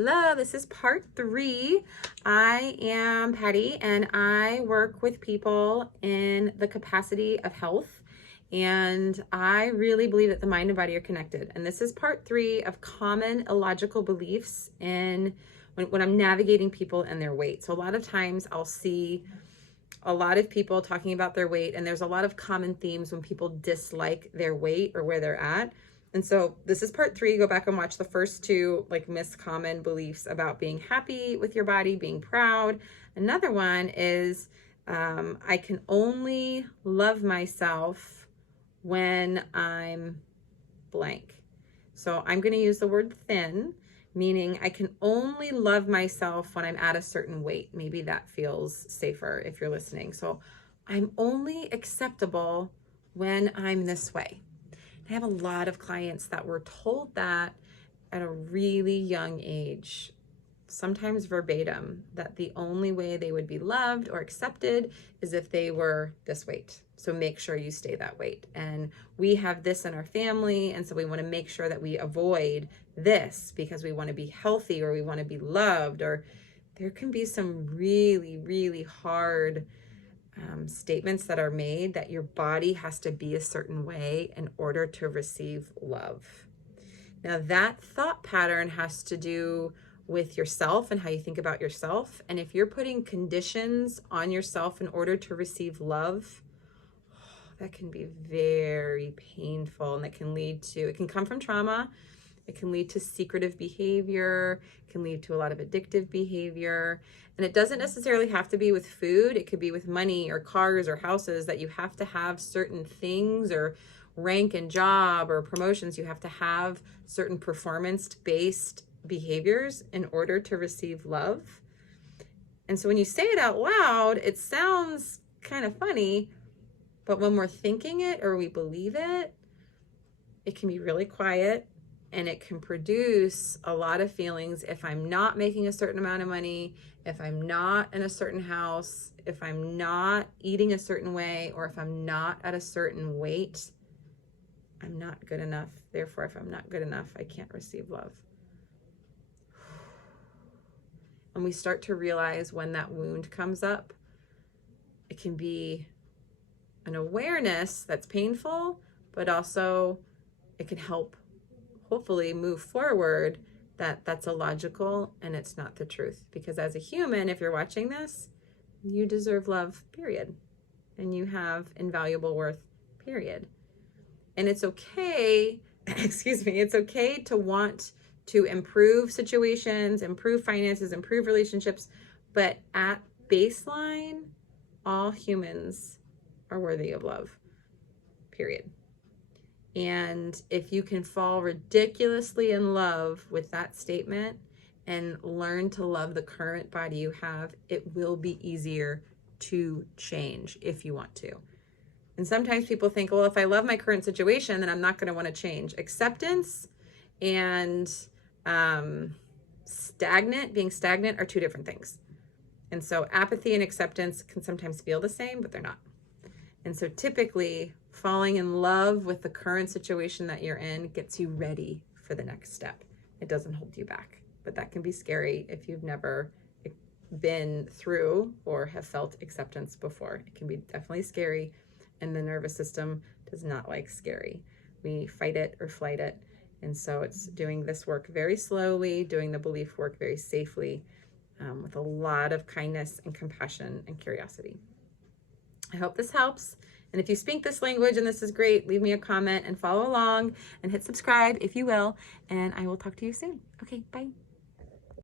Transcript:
Hello, this is part 3. I am Patty and I work with people in the capacity of health. And I really believe that the mind and body are connected. And this is part 3 of common illogical beliefs in when I'm navigating people and their weight. So a lot of times I'll see a lot of people talking about their weight, and there's a lot of common themes when people dislike their weight or where they're at. And so this is part 3. Go back and watch the first 2, like miscommon beliefs about being happy with your body, being proud. Another one is I can only love myself when I'm blank. So I'm going to use the word thin, meaning I can only love myself when I'm at a certain weight. Maybe that feels safer if you're listening. So I'm only acceptable when I'm this way. I have a lot of clients that were told that at a really young age, sometimes verbatim, that the only way they would be loved or accepted is if they were this weight. So make sure you stay that weight. And we have this in our family, and so we want to make sure that we avoid this because we want to be healthy or we want to be loved, or there can be some really, really hard statements that are made that your body has to be a certain way in order to receive love. Now that thought pattern has to do with yourself and how you think about yourself. And if you're putting conditions on yourself in order to receive love, that can be very painful, and that can lead to, it can come from trauma. It can lead to secretive behavior, it can lead to a lot of addictive behavior. And it doesn't necessarily have to be with food. It could be with money or cars or houses, that you have to have certain things, or rank and job or promotions. You have to have certain performance-based behaviors in order to receive love. And so when you say it out loud, it sounds kind of funny, but when we're thinking it or we believe it, it can be really quiet. And it can produce a lot of feelings. If I'm not making a certain amount of money, if I'm not in a certain house, if I'm not eating a certain way, or if I'm not at a certain weight, I'm not good enough. Therefore, if I'm not good enough, I can't receive love. And we start to realize when that wound comes up, it can be an awareness that's painful, but also it can help hopefully move forward that that's illogical and it's not the truth. Because as a human, if you're watching this, you deserve love, period. And you have invaluable worth, period. And it's okay, excuse me, it's okay to want to improve situations, improve finances, improve relationships, but at baseline, all humans are worthy of love, period. And if you can fall ridiculously in love with that statement and learn to love the current body you have, it will be easier to change if you want to. And sometimes people think, well, if I love my current situation, then I'm not going to want to change. Acceptance and being stagnant are 2 different things. And so apathy and acceptance can sometimes feel the same, but they're not. And so typically falling in love with the current situation that you're in gets you ready for the next step. It doesn't hold you back, but that can be scary if you've never been through or have felt acceptance before. It can be definitely scary, and the nervous system does not like scary. We fight it or flight it. And so it's doing this work very slowly, doing the belief work very safely, with a lot of kindness and compassion and curiosity. I hope this helps. And if you speak this language and this is great, leave me a comment and follow along and hit subscribe if you will. And I will talk to you soon. Okay, bye.